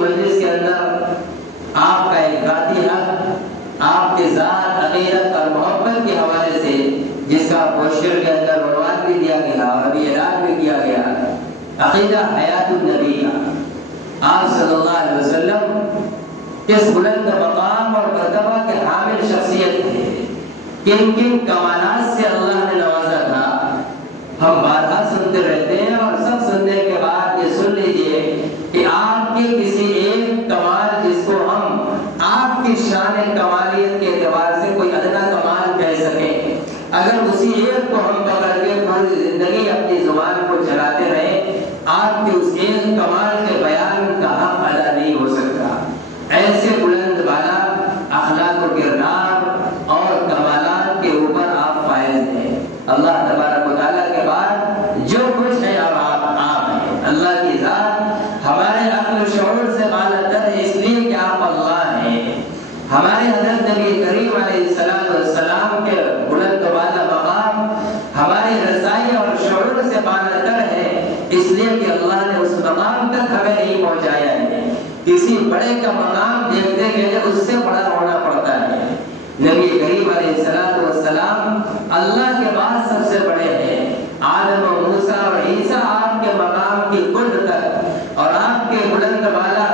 مجلس کے اندر آپ کا ایک ذاتی حق آپ کے ذات عقیدت اور محبت کے حوالے سے جس کا پوسٹر کے اندر عنوان بھی دیا گیا اور ابھی اعلان بھی کیا گیا، عقیدہ حیات النبی، آپ صلی اللہ علیہ وسلم کس بلند مقام اور مرتبہ کے حامل شخصیت تھے، کن کن کمالات سے اللہ نے نوازا تھا، ہم بارہا سنتے رہتے ہیں اور سب سننے کے بعد یہ سن لیجئے کہ آپ کے کسی ایک کمال جس کو ہم آپ کی شان کمالیت کے اعتبار سے کوئی ادنا کمال کہہ سکیں، اگر اسی ایک کو ہم پکڑ کے پوری زندگی اپنی زبان کو چلاتے رہیں، آپ کے اس ایک کمال کے بیان کا حق ادا نہیں ہو سکتا۔ ایسے بلند بالا اخلاق و کردار اور کمالات کے اوپر آپ فائز ہیں۔ اللہ تبارک و تعالیٰ کے بعد جو کچھ ہے اب آپ ہیں۔ اللہ کی ذات ہمارے عقل و شعور سے بالا تر ہے، اس لیے کہ آپ اللہ ہیں۔ ہمارے حضرت نبی کریم علیہ السلام کے بلند بالا مقام ہماری رسائی اور شعور سے بالا تر ہے، اس لیے کہ اللہ نے اس مقام تک ہمیں نہیں پہنچایا ہے۔ کسی بڑے کا مقام دیکھنے کے لیے اس سے بڑا ہونا پڑتا ہے۔ نبی کریم علیہ السلام اللہ کے بعد سب سے بڑے ہیں۔ آدم و موسیٰ اور عیسیٰ آپ کے مقام کی کنڈ تک اور آپ کے بلند بالا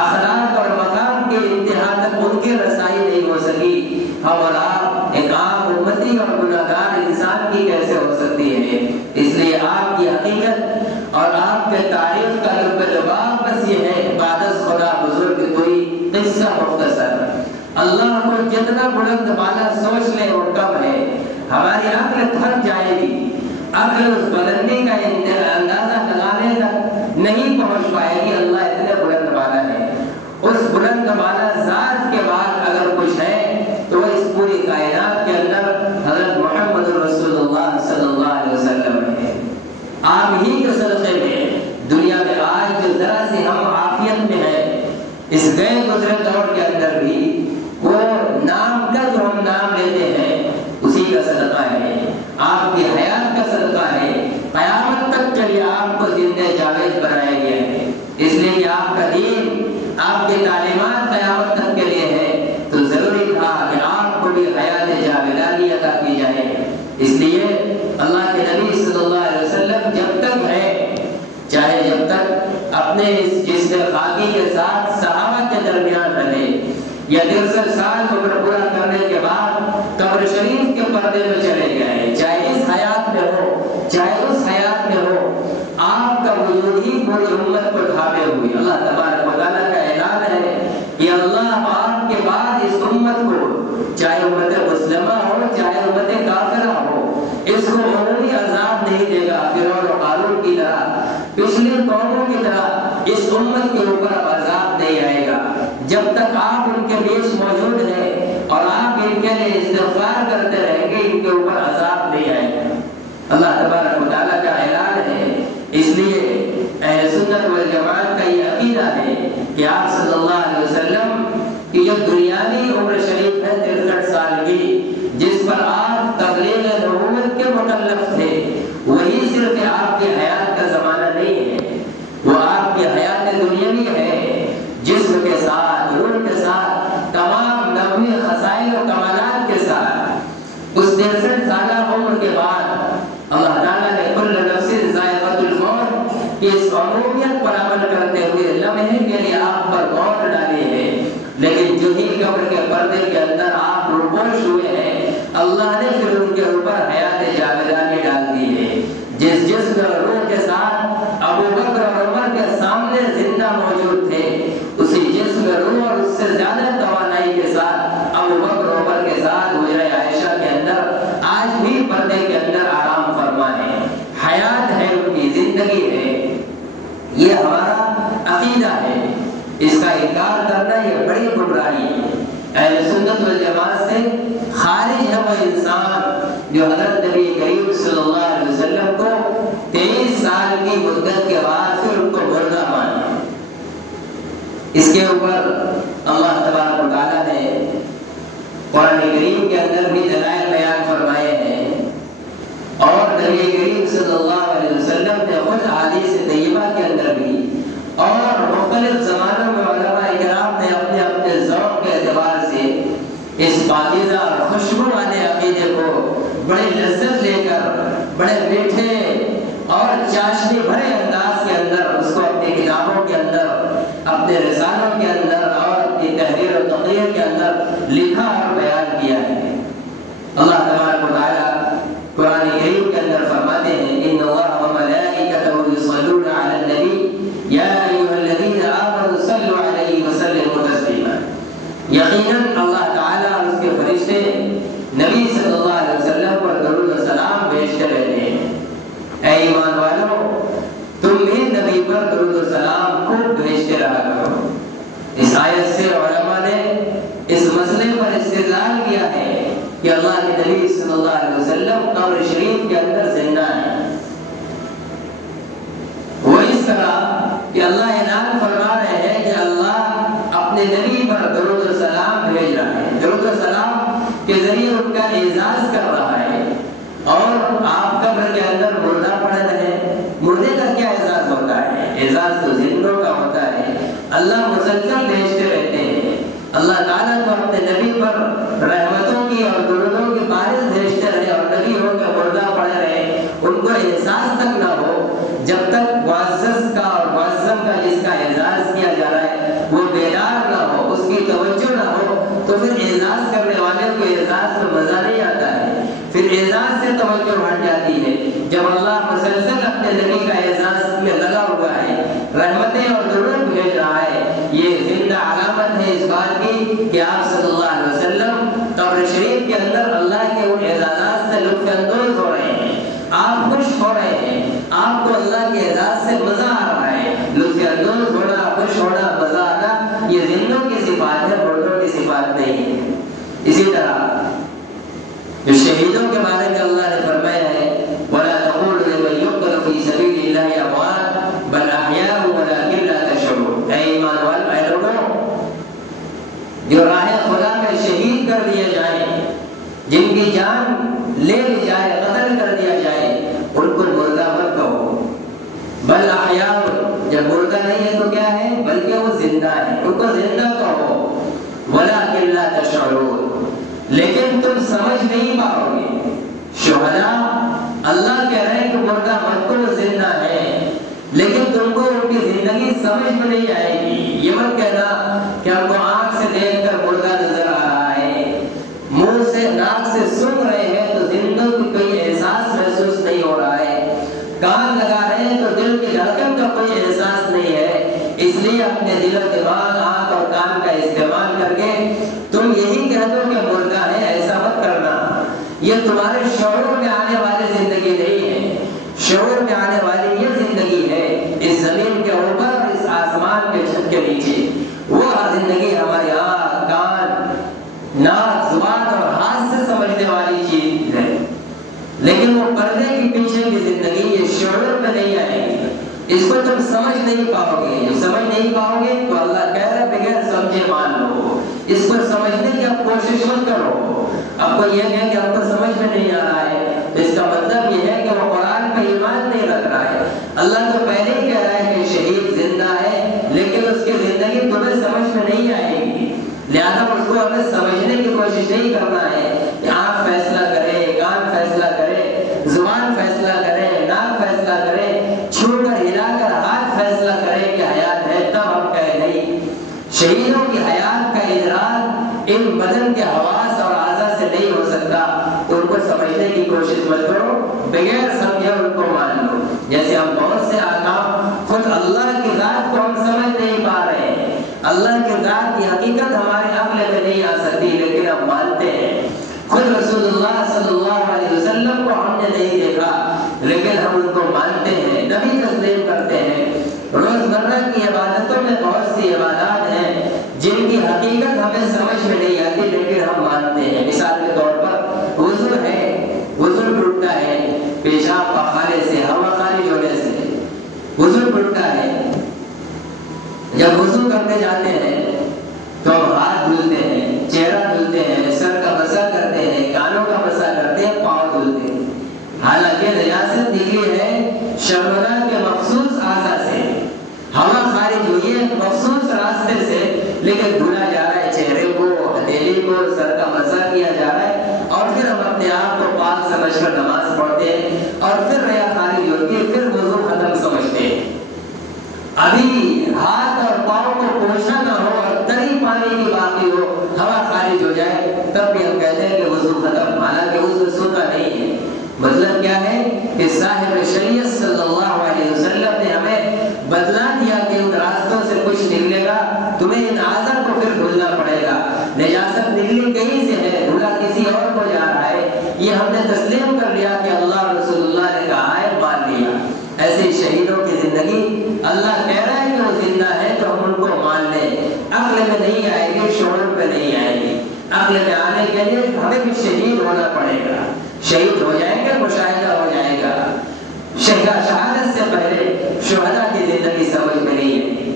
اخلاق اور مقام کے انتہا تک ان کی رسائی نہیں ہو سکی۔ ہم اور آپ ایک عام امتی اور گناہگار انسان کی کیسے ہو سکتی ہے؟ اس لیے آپ کی حقیقت اور آپ کے تعریف کا لب لباب بس یہ ہے، بعد از خدا بزرگ کوئی قصہ مختصر۔ اللہ کو جتنا بلند بالا سوچ لے وہ کم ہے، ہماری عقل تھک جائے گی، عقل اس بلندی کا اندازہ لگانے تک نہیں پہنچ پائے گی۔ اللہ اتنے بلند بالا ہے، اس بلند بالا ذات کے بعد اگر کچھ ہے تو وہ اس پوری کائنات کے اندر حضرت محمد رسول اللہ صلی اللہ علیہ وسلم ہے۔ آپ ہی کے صدقے میں دنیا میں آج جو ذرا سی ہم عافیت میں ہیں، اس گئے گزرے دور کے اندر بھی وہ نام کا جو ہم نام لیتے ہیں اسی کا صدقہ ہے، آپ کی حیات کا صدقہ ہے۔ قیامت تک کے لیے آپ کو زندہ جاوید بنایا گیا ہے، اس لیے کہ آپ کا دین، آپ کی تعلیمات قیامت تک کے لیے ہے، تو ضروری تھا کہ آپ کو بھی حیات جاویدانی عطا کی جائے۔ اس لیے اللہ کے نبی صلی اللہ علیہ وسلم جب تک ہے، چاہے جب تک اپنے اس جسم خاکی کے ساتھ صحابہ کے درمیان رہے یا 63 سال عمر پورا کرنے کے بعد قبر شریف کے پردے میں چلے گئے، چاہے اس حیات میں ہو چاہے اس حیات میں ہو، آپ کا وجود ہی پوری امت کو ڈھانپے ہوئی۔ اللہ تبارک و تعالیٰ کا اعلان ہے کہ اللہ آپ کے بعد اس امت کو، چاہے امت مسلمہ ہو چاہے امت کافرہ ہو، اس کو عمومی عذاب نہیں دے گا فرعون و قارون کی طرح، پچھلی قوموں کی طرح اس امت کے اوپر عذاب نہیں آئے گا۔ جب تک آپ ان کے بیچ موجود ہیں اور آپ ان کے لیے استغفار کرتے رہیں گے، ان کے اوپر عذاب نہیں آئے گا۔ اللہ تبارک و تعالیٰ کا اعلان ہے، اس لیے اہل سنت والجماعت کا یہ عقیدہ ہے کہ آپ صلی اللہ علیہ وسلم کی جو دنیاوی عمر شریف ہے 63 سال کی، جس پر آپ تبلیغ نبوت کے مکلف تھے، وہی صرف آپ کی حیات کا زمانہ نہیں ہے، وہ آپ کی حیات دنیاوی ہے، جسم کے ساتھ، روح کے ساتھ، تمام نبوی خصائل و کمالات کے ساتھ۔ اس 63 سالہ عمر کے بعد اللہ تعالیٰ نے کل نفس ذائقۃ الموت کی اس عمومیت پر عمل کرتے ہوئے لمحے کے لیے آپ پر موت ڈالی ہے، لیکن جو ہی قبر کے پردے کے اندر آپ روپوش ہوئے ہیں، اللہ نے پھر ان کے اوپر حیات جاویدانی ڈال دی ہے۔ جس جسم اور روح کے ساتھ ابو بکر اور عمر کے سامنے زندہ موجود تھے، اسی جسم روح اور اس سے زیادہ توانائی کے ساتھ ابو بکر اور عمر کے ساتھ حجرہ عائشہ کے اندر آج بھی پردے کے اندر آرام فرما ہے، حیات ہے، ان کی زندگی ہے۔ یہ ہمارا عقیدہ ہے، اس کا انکار کرنا یہ بڑی گمراہی ہے۔ اہل سنت والجماعت سے خارج ہے وہ انسان جو حضرت نبی کریم صلی اللہ علیہ وسلم کو 23 سال کی مدت کے بعد پھر ان کو مردہ مانے۔ اس کے اوپر اللہ تبارک و تعالیٰ نے قرآن کریم کے اندر بھی دلائل بیان فرمائے ہیں، اور نبی کریم صلی اللہ علیہ وسلم نے خود حدیث طیبہ کے اندر بھی اور مختلف زمانوں اپنے رسالوں کے اندر اور کی تحریر و تقریر کے اندر لکھا اور بیان کیا ہے۔ اللہ تبارک و تعالیٰ قرآن کریم کے اندر فرماتے ہیں ان اللہ و ملائکتہ یصلون علی النبی یا ایھا الذین آمنوا صلوا علیہ وسلموا تسلیما۔ یقیناً اللہ تعالیٰ اور اس کے فرشتے نبی صلی اللہ علیہ وسلم پر درود و سلام بھیجتے رہتے ہیں۔ اے ایمان والو، تم بھی نبی پر درود و سلام خوب بھیجتے رہا کرو۔ اس آیت سے علماء نے اس مسئلے پر استدلال کیا ہے کہ اللہ کے نبی صلی اللہ علیہ وسلم قبر شریف کے اندر زندہ ہیں۔ وہ اس طرح کہ اللہ اعلان فرما رہے ہیں کہ اللہ اپنے نبی پر درود و سلام بھیج رہا ہے، درود و سلام کے ذریعے ان کا اعزاز کر رہا ہے۔ اور آپ قبر کے اندر مردہ پڑے رہے، مردے کا کیا اعزاز ہوتا ہے؟ اعزاز تو زندوں کا ہوتا ہے۔ اللہ مسلسل بھیجتے رہتے ہیں۔ اللہ تعالیٰ تو اپنے نبی پر رحمتوں کی اور درودوں کی بارش بھیجتے رہے اور نبی ہو کے مردہ پڑے رہے، ان کو احساس تک نہ ہو جب تک معزز کا اور معظم کا جس کا اعزاز کیا جا رہا ہے وہ بیدار نہ ہو، اس کی توجہ نہ ہو، تو پھر اعزاز کرنے والے کو اعزاز میں مزہ نہیں آتا ہے، پھر اعزاز سے توجہ ہٹ جاتی ہے۔ جب اللہ مسلسل اپنے نبی کا اعزاز میں لگا ہوا ہے، رحمتیں اور درود بھیج رہا ہے، یہ زندہ علامت ہے اس بات کی کہ آپ صلی اللہ علیہ وسلم قبر شریف کے اندر اللہ کے ان اعزازات سے لطف اندوز ہو رہے ہیں، آپ خوش ہو رہے ہیں، آپ کو اللہ کے اعزاز سے مزہ آ رہا ہے۔ لطف اندوز ہونا، خوش ہونا، مزہ آنا یہ زندوں کی صفات ہے، مردوں کی صفات نہیں ہے۔ اسی طرح جو شہیدوں کے بارے میں اللہ نے فرمایا ہے وَلَا تَقُولُوا لِمَن يُقْتَلُ فِي سَبِيلِ اللَّهِ أَمْوَاتٌ بَلْ أَحْيَاءٌ وَلَٰكِن لَّا تَشْعُرُونَ۔ اے ایمان والو، اے لوگوں، جو راہ خدا میں شہید کر دیے جائیں، جن کی جان لے لی جائے، قتل کر دیا جائے، ان کو مردہ مت کہو۔ بل احیاء، جب مردہ نہیں ہے تو کیا ہے؟ بلکہ وہ زندہ ہے، ان کو زندہ کہو۔ وَلَٰكِن لَّا تَشْعُرُونَ، لیکن تم سمجھ نہیں پاؤ گے۔ شہداء اللہ کہہ رہے ہیں کہ مردہ مت کو زندہ ہے، لیکن تم کو ان کی زندگی سمجھ میں نہیں آئے گی۔ یہ مت کہنا کہ ہم کو آنکھ سے دیکھ کر مردہ نظر آ رہا ہے، منہ سے ناک سے سن رہے ہیں تو زندوں کی کوئی احساس محسوس نہیں ہو رہا ہے، کان لگا رہے ہیں تو دل کی دھڑکن کا کوئی احساس نہیں ہے۔ اس لیے اپنے دل و دماغ، آنکھ اور کان کا استعمال کر کے تم یہی کہہ دو کہ مردہ ہے، ایسا مت کرنا۔ یہ تمہارے شعور میں آنے والی زندگی نہیں ہے، شعور میں آنے والی یہ زندگی ہے اس زمین کے اوپر اور اس آسمان کے چھت کے نیچے۔ وہ زندگی ہماری آنکھ، کان، ناک، زبان اور ہاتھ سے سمجھنے والی چیز ہے، لیکن وہ پردے کے پیچھے کی زندگی یہ شعور میں نہیں آئے گی، اس کو تم سمجھ نہیں پاؤ گے۔ جب سمجھ نہیں پاؤ گے تو اللہ کہہ رہا ہے بغیر سمجھے مان لو، اس کو سمجھنے کی اب کوشش مت کرو۔ اب کو یہ کہیں کہ آپ کو سمجھ میں نہیں آ رہا ہے تو اس کا مطلب یہ ہے کہ وہ قرآن پہ ایمان نہیں رکھ رہا ہے۔ اللہ تو پہلے ہی کہہ رہا ہے کہ شہید زندہ ہے، لیکن اس کی زندگی تمہیں سمجھ میں نہیں آئے گی، لہذا اس کو ہمیں سمجھنے کی کوشش نہیں کرنا ہے کہ آنکھ فیصلہ کرے، کان فیصلہ کرے، زبان فیصلہ کرے، ناک فیصلہ کرے، چھو کر ہلا کر ہاتھ فیصلہ کرے کہ حیات ہے، تب ہم کہے نہیں۔ شہیدوں کی حیات کا ادراک ان بدن کے حواس اور اعضاء سے نہیں ہو سکتا، ان کو سمجھنے کی کوشش مت کرو، بغیر سمجھے ان کو مان لو۔ جیسے ہم بہت سے احکام خود اللہ کی ذات کو ہم سمجھ نہیں پا رہے ہیں، اللہ کی ذات کی حقیقت ہمارے عقل میں نہیں آ سکتی، لیکن ہم مانتے ہیں۔ خود رسول اللہ صلی اللہ علیہ وسلم کو ہم نے نہیں دیکھا، لیکن ہم ان کو مانتے ہیں، نبی تسلیم کرتے ہیں۔ روزمرہ کی عبادتوں میں بہت سی عبادات ہیں جن کی حقیقت ہمیں سمجھ میں نہیں آتی، لیکن ہم مانتے ہیں۔ مثال کے طور پر وضو ہے، وضو ٹوٹتا ہے پیشاب پخانے سے، ہوا خارج ہونے سے وضو ٹوٹتا ہے۔ جب وضو کرنے جاتے ہیں تو ہم ہاتھ دھلتے ہیں، چہرہ دھلتے ہیں، سر کا مسح کرتے ہیں، کانوں کا مسح کرتے ہیں، پاؤں دھلتے ہیں۔ حالانکہ نجاست نکلی ہے شرمگاہ کے مخصوص اعضاء سے، ہوا خارج ہوئی ہے مخصوص راستے سے، لیکن دھلا جا رہا ہے چہرے کو، ہتھیلی کو، سر کا مسح کیا جا رہا ہے، اور پھر ہم اپنے آپ کو پاک سمجھ کر نماز پڑھتے ہیں، اور پھر ریا خارج ہوتی ہے، پھر وضو ختم سمجھتے ہیں۔ ابھی ہاتھ اور پاؤں کو عقل میں نہیں آئے گی، شعور پہ نہیں آئے گی۔ عقل میں آنے کے لیے ہمیں بھی شہید ہونا پڑے گا، شہید ہو جائیں گے، مشاہدہ ہو جائے گا۔ شہادت سے پہلے شہداء کی زندگی سمجھ میں نہیں ہے۔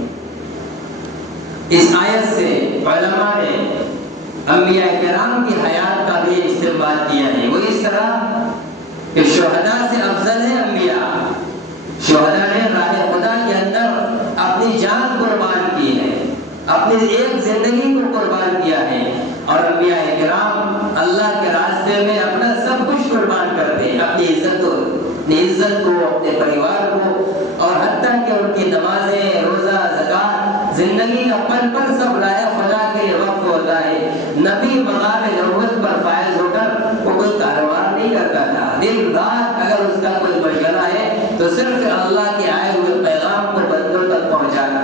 اس آیت سے علماء نے انبیاء کرام کی حیات کا بھی استعمال کیا ہے، وہ اس طرح کہ شہداء سے افضل ہے انبیاء۔ شہداء نے راہ خدا کے اندر اپنی جان قربان کی ہے، اپنی ایک زندگی کو قربان کیا ہے، اور انبیاء کرام اللہ کے راستے میں اپنا سب کچھ قربان کرتے ہیں، اپنی عزت کو، اپنے پریوار کو، اور حتیٰ کہ ان کی نمازیں، روزہ، زکات، زندگی کا پل پل سب راہ خدا کے لیے وقف ہوتا ہے۔ نبی مقام نبوت پر فائز ہو کر وہ کوئی کاروبار نہیں کرتا تھا، دن رات اگر اس کا کوئی مشغلہ ہے تو صرف اللہ کے آئے ہوئے پیغام کو بندوں تک پہنچانا۔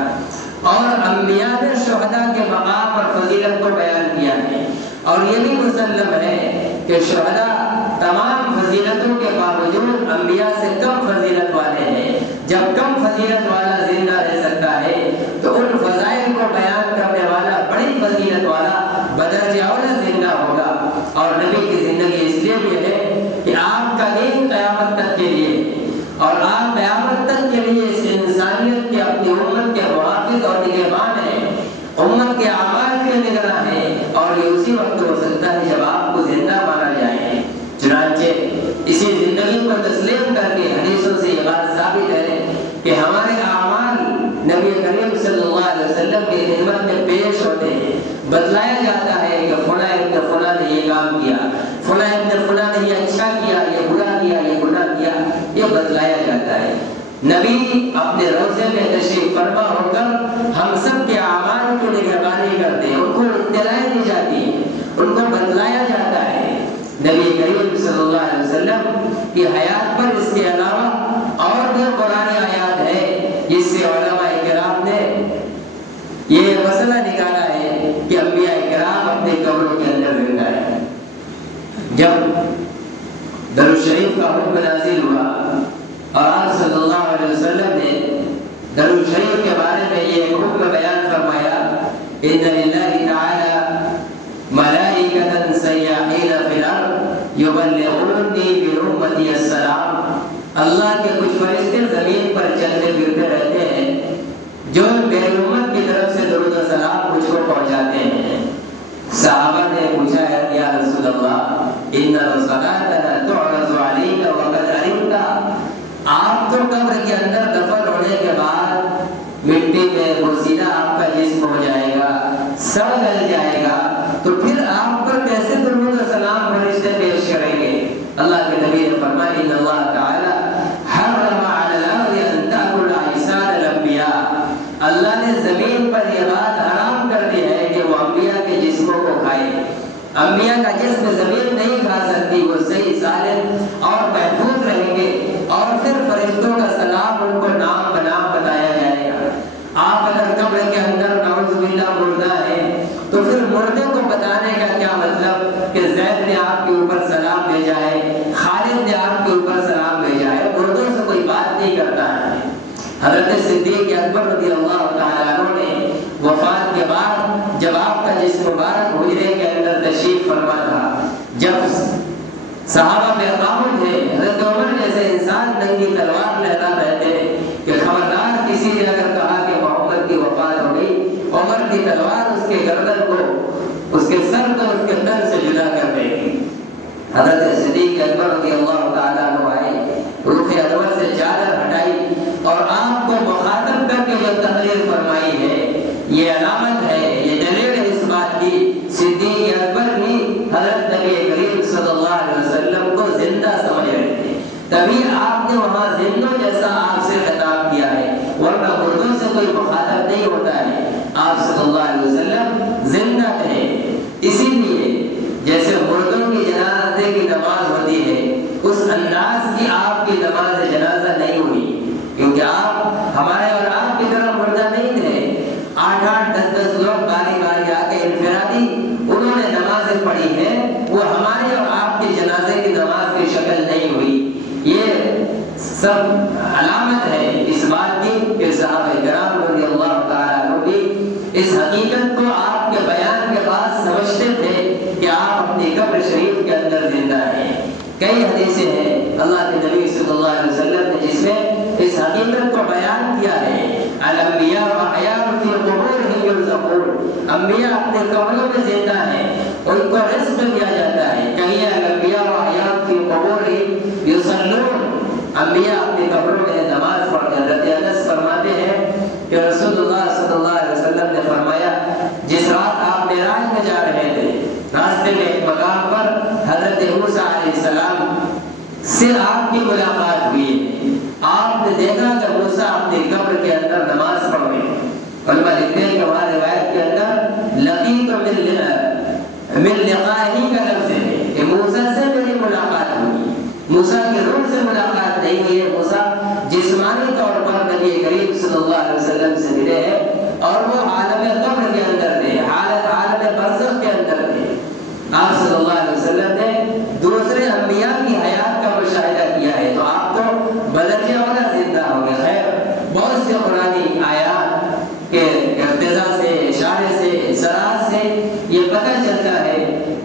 اور انبیاء نے شہداء کے مقام اور فضیلت کو بیان کیا ہے، اور یہ بھی مسلم ہے کہ شہداء تمام فضیلتوں کے باوجود انبیاء سے کم فضیلت والے ہیں۔ جب کم فضیلت والا زندہ رہ سکتا ہے تو ان فضائل کو بیان کرنے والا بڑی فضیلت والا بدرجہ اولا زندہ ہوگا۔ اور نبی کی زندگی اس لیے بھی ہے کہ آپ کا دین قیامت تک کے لیے، اور آپ قیامت تک کے لیے اس انسانیت کے اپنی امت کے محافظ اور نگہبان ہیں، امت کے اعمال کے نگراں ہیں، اور یہ اسی وقت ہو سکتا ہے جب آپ کو زندہ مانا جائے۔ چنانچہ اسی زندگی کو تسلیم کر کے حدیثوں سے یہ بات ثابت ہے کہ ہمارے اعمال نبی کریم صلی اللہ علیہ وسلم کی خدمت میں پیش ہوتے ہیں، بتلایا جاتا ہے کہ فلاں ابن فلاں نے یہ کام کیا، فلاں ابن فلاں نے یہ اچھا کیا، یہ برا کیا، یہ گناہ کیا، یہ بتلایا جاتا ہے۔ نبی اپنے روضے میں تشریف فرما ہو کر ہم سب کے اعمال کی نگہبانی کرتے ہیں، ان کو اطلاع دی جاتی ہے، ان کو بتلایا جاتا ہے۔ نبی کریم صلی اللہ علیہ وسلم کی حیات پر اس کے علاوہ اور بھی قرآن آیات ہے جس سے علماء کرام نے یہ مسئلہ نکالا ہے کہ انبیاء کرام اپنے قبروں کے اندر زندہ ہیں۔ جب درود شریف کا حکم نازل ہوا اور آپ صلی اللہ علیہ وسلم نے درود شریف کے بارے میں یہ حکم بیان فرمایا، ان للہ تعالی ملائکۃ سیاحین فی الارض یبلغونی بامتی السلام، اللہ کے کچھ فرشتے زمین پر چلتے پھرتے رہتے ہیں جو میری امت کی طرف سے درود و سلام مجھ کو پہنچاتے ہیں۔ صحابہ نے پوچھا ہے یا رسول اللہ ان الصلاۃ لا تعرض علیک وقد علمت، آپ تو قبر کے اندر دفن ہونے کے بعد مٹی میں بوسیدہ آپ کا جسم ہو جائے گا، سڑ گل جائے گا، تو پھر آپ پر کیسے درود و سلام فرشتے پیش کریں گے؟ اللہ کے نبی نے فرمایا ان اللہ تعالی حرم علی الارض ان تاکل اجساد الانبیاء، اللہ نے زمین پر یہ بات حرام کر دی ہے کہ وہ انبیاء کے جسموں کو کھائے۔ انبیاء کا جسم زمین نہیں کھا سکتی، وہ صحیح سالم اور محفوظ رہیں گے، اور پھر فرشتوں کا سلام ان کو نام بنام بتایا جائے گا۔ آپ اگر قبر کے اندر نعوذ باللہ مردہ ہے تو پھر مردے کو بتانے کا کیا مطلب کہ زید نے آپ کے اوپر سلام بھیجا ہے، خالد نے آپ کے اوپر سلام بھیجا ہے، مردوں سے کوئی بات نہیں کرتا ہے۔ حضرت صدیق اکبر رضی اللہ تعالیٰ عنہ نے وفات کے بعد جب آپ کا جسم مبارک حجرے کے اندر تشریف فرما تھا، جب صحابہ میں قابل تھے، حضرت عمر جیسے انسان ننگی تلوار لہرا رہے تھے کہ خبردار کسی نے اگر کہا کہ محمد کی وفات ہو گئی، عمر کی تلوار اس کے گردن کو، اس کے سر کو اس کے تن سے جدا کر دے گی۔ حضرت صدیق اکبر رضی اللہ تعالیٰ عنہ آئے، روح انور سے چادر ہٹائی اور آپ کو مخاطب کر کے جو تقریر فرمائی ہے، یہ علامت ہے، یہ دلیل ہے اس بات کی صدیق اکبر بھی حضرت نبی کریم صلی اللہ علیہ وسلم کو زندہ سمجھ رہے تھے، تبھی آپ نے وہاں زندوں جیسا آپ سے خطاب کیا ہے، ورنہ مردوں سے کوئی مخاطب نہیں ہوتا ہے۔ آپ صلی اللہ علیہ وسلم زندہ تھے، اسی لیے جیسے مردوں کی جنازے کی نماز ہوتی ہے اس انداز کی آپ کی نماز جنازہ نہیں ہوئی، کیونکہ آپ ہمارے اور آپ کی طرح مردہ نہیں تھے۔ 8-8 10-10 لوگ باری باری آ کے انفرادی انہوں نے نمازیں پڑھی ہیں، وہ ہمارے اور آپ کے جنازے کی نماز کی شکل نہیں ہوئی۔ یہ سب علامت ہے اس بات کی کہ صحابہ کرام رضی اللہ تعالیٰ عنہ کی اس حقیقت کو آپ کے بیان کے بعد سمجھتے تھے کہ آپ اپنی قبر شریف کے اندر زندہ ہیں۔ کئی حدیثیں ہیں اللہ کے نبی صلی اللہ علیہ وسلم نے جس میں اس حقیقت کو بیان کیا ہے، الانبیاء احیاء فی قبورہم یرزقون، انبیاء اپنے قبروں میں زندہ ہیں، ان کو رزق دیا جاتا ہے۔ کہیں الانبیاء احیاء فی قبورہم یصلون، انبیاء اپنی قبروں میں نماز پڑھتے ہیں۔ حضرت انس فرماتے ہیں کہ رسول اللہ صلی اللہ علیہ وسلم نے فرمایا جس رات آپ معراج میں جا رہے تھے، راستے میں ایک مقام پر حضرت موسیٰ علیہ السلام سے آپ کی ملاقات ہوئی، آپ نے دیکھا کہ موسیٰ اپنی قبر کے اندر نماز پڑھ رہے ہیں۔ علماء لکھتے ہیں کہ ہمارے روایت کے اندر لقیت من لقائہ کا لفظ ہے کہ موسیٰ سے میری ملاقات ہوئی، موسیٰ کی روح سے ملاقات نہیں ہوئی ہے، موسیٰ جسمانی طور پر نبی کریم صلی اللہ علیہ وسلم سے ملے ہیں اور وہ عالم قبر کے اندر تھے، عالم برزخ کے اندر تھے۔ آپ صلی اللہ علیہ وسلم نے دوسرے انبیاء کی حیات کا مشاہدہ کیا ہے، تو آپ تو بدرجہ والا زندہ ہو گئے۔ خیر، بہت سے قرآنی آیات کے اقتضاء سے، اشارے سے، سراحت سے یہ پتہ چلتا ہے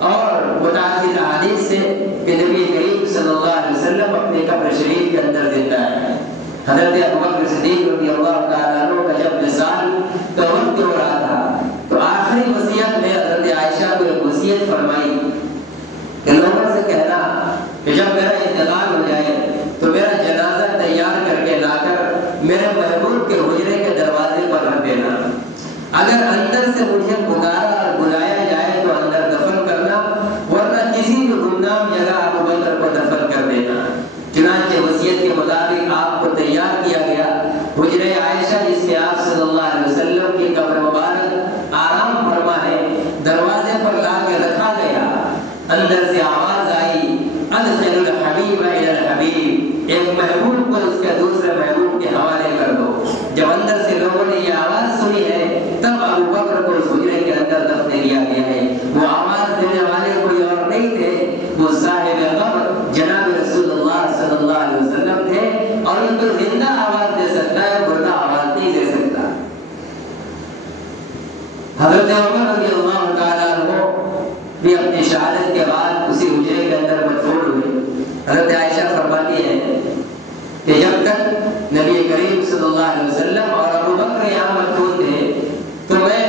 اور متعدد احادیث سے کہ نبی کریم صلی اللہ علیہ وسلم اپنے قبر شریف کے اندر زندہ ہے۔ حضرت ابوبکر صدیق رضی اللہ تعالیٰ عنہ کا جب وصال کا وقت ہو رہا تھا تو آخری وصیت میں حضرت عائشہ کو ایک وصیت فرمائی کہ لوگوں سے کہنا کہ جب میرا انتقال ہو جائے تو میرا جنازہ تیار کر کے لا کر میرے محبوب کے حجرے کے دروازے پر رکھ دینا، اگر اندر سے مجھے پکارا اور بلایا جائے تو اندر دفن کرنا، ورنہ کسی بھی گمنام جگہ ابوبکر کو دفن کر دینا۔ چنانچہ وصیت کے مطابق آپ کو تیار کیا گیا، حجرہ عائشہ جس میں آپ صلی اللہ علیہ وسلم کی قبر مبارک آرام فرما ہے، دروازے پر لا کے رکھا گیا۔ اندر سے آواز آئی ادخل الحبیب الی الحبیب، ایک محبوب کو اس کے دوسرے محبوب کے حوالے کر دو۔ جب اندر سے لوگوں نے یہ آواز سنی ہے تب ابوبکر کو اس حجرے کے اندر دفن کیا گیا ہے۔ وہ آواز دینے والے کوئی اور نہیں تھے، وہ صاحب قبر جناب رسول اللہ صلی اللہ علیہ وسلم تھے، اور ان کو زندہ آواز دے سکتا ہے، مردہ آواز نہیں دے سکتا۔ حضرت عمر رضی اللہ تعالیٰ عنہ بھی اپنی شہادت کے بعد اسی حجرے کے اندر مدفون ہوئے۔ حضرت عائشہ فرماتی ہے کہ جب تک نبی کریم صلی اللہ علیہ وسلم اور ابوبکر یہاں مدفون تھے تو میں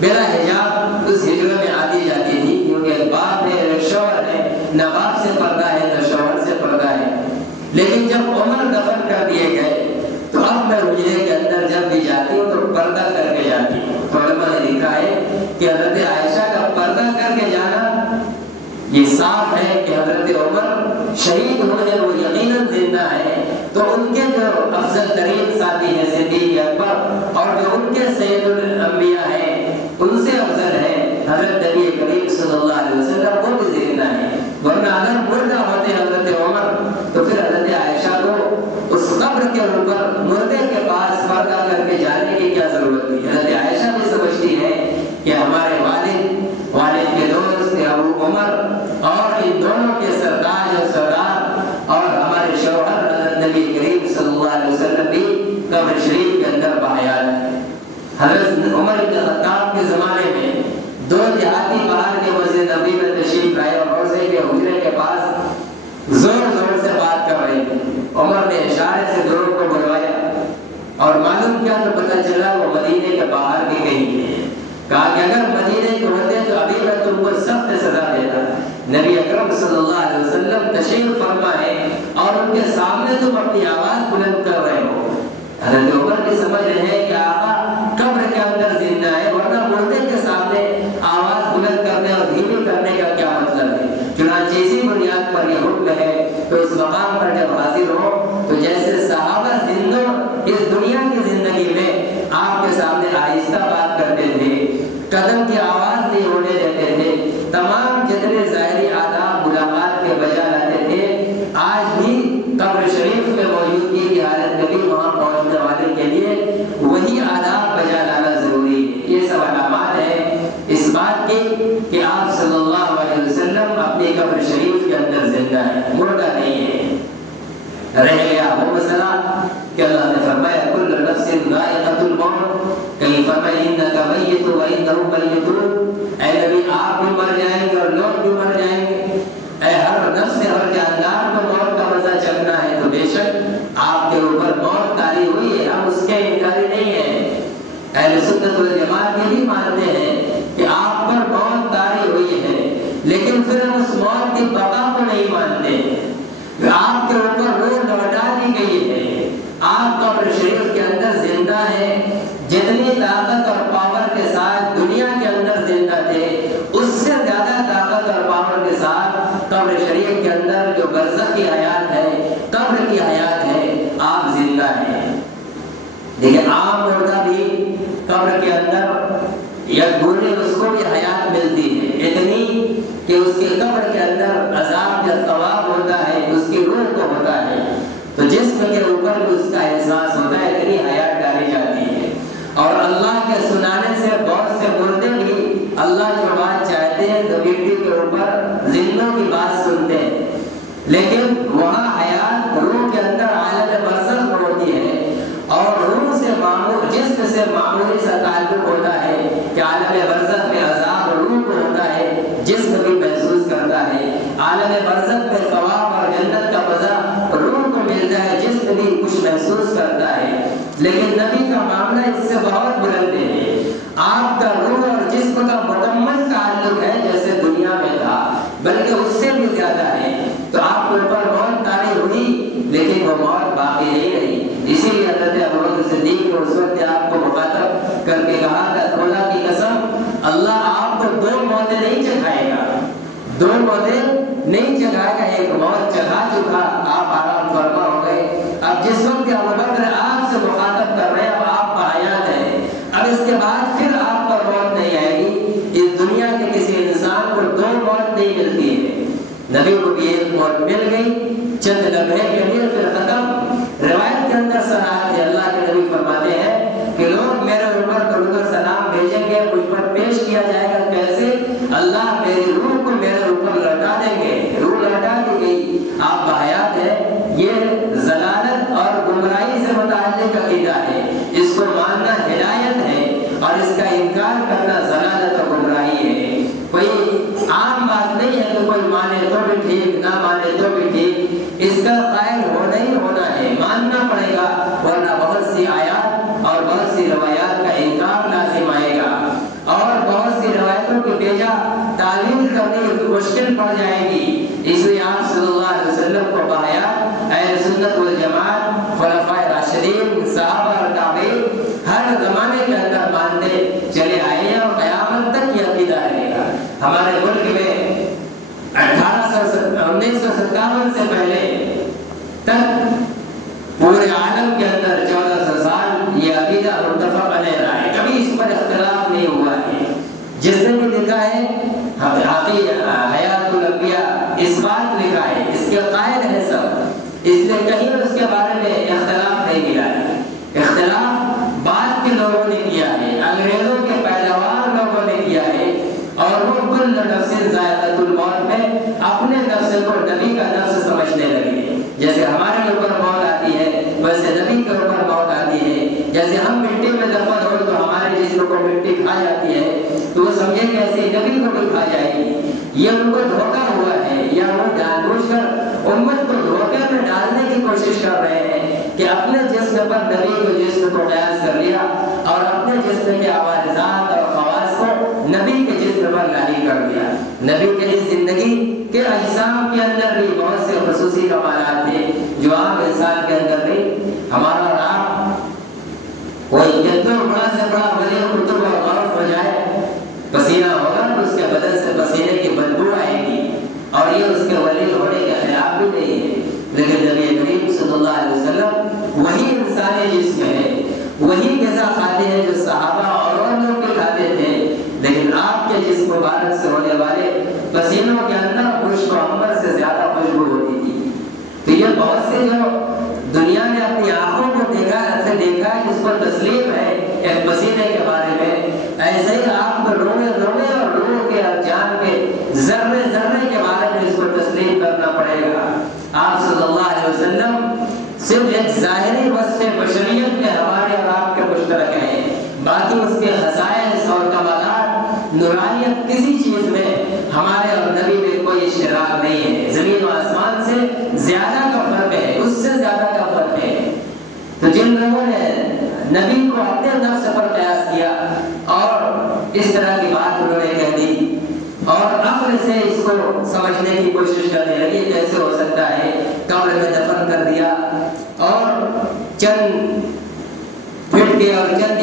بلا حجاب اس ہجرے میں آتی جاتی تھی، کیونکہ ایک باپ ہے، ایک شوہر ہے، نہ باپ سے پردہ ہے نہ شوہر سے پردہ ہے۔ لیکن جب عمر دفن کر دیے گئے تو اب میں حجرے کے اندر جب بھی جاتی ہوں تو پردہ کر کے جاتی ہوں۔ علماء نے لکھا ہے کہ حضرت عائشہ کا پردہ کر کے جانا یہ صاف ہے کہ حضرت عمر شہید ہونے وہ یقیناً زندہ ہے، تو ان کے جو افضل ترین ساتھی ہیں صدیق اکبر اور جو ان کے سید الانبیاء ہیں ان سے افضل ہے حضرت نبی کریم صلی اللہ علیہ وسلم، وہ بھی زندہ ہے۔ ورنہ اگر مردہ ہوتے حضرت عمر تو پھر حضرت عائشہ کو اس قبر کے اوپر مردے کے پاس پردہ کر کے جانے کی کیا ضرورت تھی؟ حضرت عائشہ بھی سمجھتی ہے کہ ہمارے والد کے دوست ابو عمر اور ان دونوں کے سردار اور سردار اور ہمارے شوہر حضرت نبی کریم صلی اللہ علیہ وسلم بھی قبر شریف کے اندر بحیات ہیں۔ حضرت عمر بن خطاب کے زمانے میں دو دیہاتی باہر کے مسجد نبی میں تشریف لائے اور روزے کے حجرے کے پاس زور زور سے بات کر رہے تھے۔ عمر نے اشارے سے دونوں کو بلوایا اور معلوم کیا تو پتہ چلا وہ مدینے کے باہر کے کہیں گے۔ کہا کہ اگر مدینے کے ہوتے تو ابھی میں تم کو سخت سزا دیتا۔ نبی اکرم صلی اللہ علیہ وسلم تشریف فرما ہے اور ان کے سامنے تم اپنی آواز بلند کر رہے ہو۔ حضرت عمر بھی سمجھ رہے ہیں کہ آقا قبر کے اندر زندہ ہے، ورنہ مردے کے سامنے آواز بلند کرنے اور دھیمی کرنے کا کیا مطلب ہے؟ چنانچہ اسی بنیاد پر یہ حکم ہے تو اس مقام پر جب حاضر ہو تو جیسے صحابہ زندوں اس دنیا کی زندگی میں آپ کے سامنے آہستہ بات کرتے تھے، قدم کی آواز نہیں ہونے دیتے تھے، تمام جتنے ظاہری آداب ملاقات کے بجا لاتے تھے، آج بھی قبر شریف میں موجودگی کی حالت میں بھی وہاں پہنچنے والے کے لیے وہی آداب بجا لانا ضروری ہے۔ یہ سب علامات ہیں اس بات کی کہ آپ صلی اللہ علیہ وسلم اپنی قبر شریف کے اندر زندہ ہے، مردہ نہیں ہے۔ رہ گیا وہ مسئلہ کہ اللہ نے فرمایا کل نفس ذائقۃ الموت، کہیں فرمایا ان فَإِنَّكَ مَيِّتٌ وَإِنَّهُمْ مَيِّتُونَ، اے نبی آپ بھی مر جائیں گے اور لوگ بھی مر جائیں گے، اے ہر نفس ہر جاندار کو موت کا مزہ چکھنا ہے، تو بے شک آپ کے اوپر موت طاری ہوئی ہے، ہم اس کے انکاری نہیں ہیں۔ اہل سنت والجماعت یہ بھی مانتے ہیں کہ آپ پر موت طاری ہوئی ہے، لیکن پھر ہم اس موت کی بقا کو نہیں مانتے۔ آپ کے اوپر روح لوٹا دی گئی ہے، آپ قبر شریف کے اندر زندہ ہیں، جتنی طاقت اور پاور کے ساتھ دنیا کے اندر زندہ تھے، اس سے زیادہ طاقت اور پاور کے ساتھ قبر شریف کے اندر جو برزخ کی حیات ہے، قبر کی حیات ہے، آپ زندہ ہیں۔ لیکن عام مردہ بھی قبر کے اندر یا بوڑھے اس کو بھی حیات ملتی ہے، اتنی کہ اس کے قبر کے اندر عذاب جب ثواب ہوتا ہے اس کی روح کو ہوتا ہے، تو جسم کے اوپر بھی اس کا احساس ہوتا ہے، اتنی حیات ڈالی جاتی ہے۔ اور اللہ کے سنانے سے بہت سے مردے بھی اللہ جو بات چاہتے ہیں تو مٹی کے اوپر زندوں کی بات سنتے ہیں، لیکن وہاں حیات روح کے اندر عالم برزخ ہوتی ہے، اور روح سے معمول جسم سے معمولی سا تعلق ہوتا ہے کہ عالم برزخ میں عذاب روح کو ہوتا ہے، جسم بھی محسوس کرتا ہے، عالم برزخ میں ثواب اور جنت کا مزہ روح کو ملتا ہے، جسم بھی کچھ محسوس کرتا ہے۔ لیکن نبی کا معاملہ اس سے بہت بلند ہے، آپ کا روح اور جسم کا مکمل تعلق ہے جیسے دنیا میں تھا، بلکہ اس سے بھی زیادہ ہے۔ تو آپ کے اوپر موت طاری ہوئی، لیکن وہ موت باقی نہیں رہی۔ اسی لیے حضرت ابوبکر صدیق نے اس وقت آپ کو مخاطب کر کے کہا کہ خدا کی قسم اللہ آپ کو دو موتیں نہیں چکھائے گا، دو موتیں نہیں چکھائے گا، ایک موت چکھا چکا، آپ آرام فرما ہو گئے۔ اب جس وقت ابوبکر آپ سے مخاطب کر رہے ہیں، اب آپ باحیات ہیں، اب اس کے بعد پھر آپ پر موت نہیں آئے گی۔ اس دنیا کے کسی انسان کو دو موت نہیں ملتی ہے، نبی کو بھی ایک موت مل گئی، چند لمحے کے لیے پھر ختم۔ روایت کے اندر صراحت ہے، اللہ کے نبی فرماتے ہیں کہ لوگ میرے اوپر درود و سلام بھیجیں گے، مجھ پر پیش کیا جائے گا، کیسے؟ اللہ میری روح کو میرے اوپر لوٹا دیں گے، روح لوٹا دی گئی، آپ باحیات ہیں۔ یہ ضلالت اور گمراہی سے متعلق عقیدہ ہے، اس کو ماننا ہدایت ہے اور اس کا انکار کرنا ضلالت اور گمراہی ہے۔ کوئی عام بات نہیں ہے کہ کوئی مانے تو بھی ٹھیک، نہ مانے تو بھی ٹھیک، اس کا قائل ہونا ہی ہونا ہے، ماننا پڑے گا، ورنہ بہت سی آیات اور بہت سی روایات کا انکار لازم آئے گا، اور بہت سی روایتوں کی بیجا تعلیم کرنی مشکل پڑ جائے گی۔ اس لیے آپ صلی اللہ علیہ وسلم کو باحیات اہل سنت والجماعت، خلفائے راشدین، صحابہ اور تابعین ہر زمانے کے اندر مانتے چلے آئے ہیں، اور قیامت تک یہ عقیدہ رہے گا۔ ہمارے ملک میں 1957 سے پہلے تک پورے عالم کے اندر 1400 سال یہ عقیدہ متفق علیہ رہا ہے، کبھی اس پر اختلاف نہیں ہوا ہے۔ جس نے بھی لکھا ہے حیات الانبیاء اس بات لکھا ہے، اس کے قائل ہے سب، اس لیے کہیں اس کے بارے میں اختلاف نہیں ملا ہے۔ اختلاف بعد کے لوگوں نے کیا ہے، انگریزوں کے پیداوار لوگوں نے کیا ہے، اور وہ کل نفس ذائقۃ الموت میں اپنے نفس کو نبی کا نفس سمجھنے لگے۔ جیسے ہمارے اوپر موت آتی ہے ویسے نبی کے اوپر موت آتی ہے، جیسے ہم مٹی میں دفن ہو تو ہمارے جسم کو مٹی کھا جاتی ہے، تو وہ سمجھے کہ ایسے نبی کو بھی کھا جائے گی۔ یہ ان کو دھوکہ ہوا ہے، یا وہ جان بوجھ کر امت کو دھوکے میں ڈالنے کی کوشش کر رہے ہیں کہ اپنے جسم پر نبی کے جسم کو قیاس کر لیا، اور اپنے جسم کے عوارضات اور خواص کو نبی کے جسم پر لاحق کر دیا۔ نبی کے اس زندگی کے اجسام کے اندر بھی بہت سے خصوصی کمالات تھے جو عام انسان کے اندر نہیں۔ ہمارا اور آپ کوئی جتنا بڑا سے بڑا ولی قطب اور غوث ہو جائے، پسینہ ہوگا تو اس کے بدن سے پسینے کی بدبو آئے گی، اور یہ اس کے ولی ہونے کے خلاف بھی نہیں ہے۔ لیکن نبی کریم صلی اللہ علیہ وسلم وہی انسانی جسم ہے، وہی غذا کھاتے ہیں جو صحابہ اور لوگ بھی کھاتے تھے، لیکن آپ کے جسم مبارک سے ہونے والے پسینوں کے اندر خشک و عنبر سے زیادہ خوشبو ہوتی تھی۔ تو یہ بہت سے جو دنیا نے اپنی آنکھوں کو دیکھا ہے جس پر تسلیم ہے ایک پسینے کے بارے میں، ایسے ہی آپ کو رونے اور روح کے اور جان کے ذرے ذرے کے بارے میں اس کو تسلیم کرنا پڑے گا۔ آپ صلی اللہ علیہ وسلم صرف ایک ظاہری وصف بشریت کے ہمارے اور آپ کے مشترک ہیں، باقی اس کے خصائص نورانیت کسی چیز میں ہمارے اور نبی میں کوئی اشتراک نہیں ہے. زمین و آسمان سے زیادہ کا فرق ہے، اس سے زیادہ کا فرق ہے. تو جن لوگوں نے نبی کو اپنے نفس پر قیاس کیا اور اس طرح کی بات انہوں نے کہہ دی اور عقل سے اس کو سمجھنے کی کوشش کرنے لگی کیسے ہو سکتا ہے، قبر میں دفن کر دیا اور چند پھٹ کے اور چند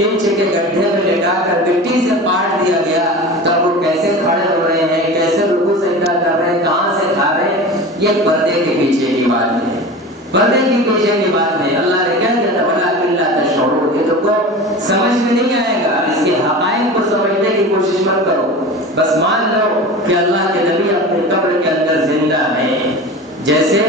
انچ کے گڈھے میں لٹا کر مٹی سے پاٹ دیا گیا، تب وہ کیسے کھڑے ہو رہے ہیں، کیسے رکوع سجدہ کر رہے ہیں، کہاں سے کھا رہے ہیں، یہ پردے کے پیچھے کی بات ہے. پردے کی پیچھے کی بات ہے. اللہ نے کہہ دیا تھا وَلَٰكِنْ لَا تَشْعُرُونَ، یہ تو کو سمجھ میں نہیں آئے گا. اس کے حقائق کو سمجھنے کی کوشش مت کرو، بس مان لو کہ اللہ کے نبی اپنے قبر کے اندر زندہ ہیں. جیسے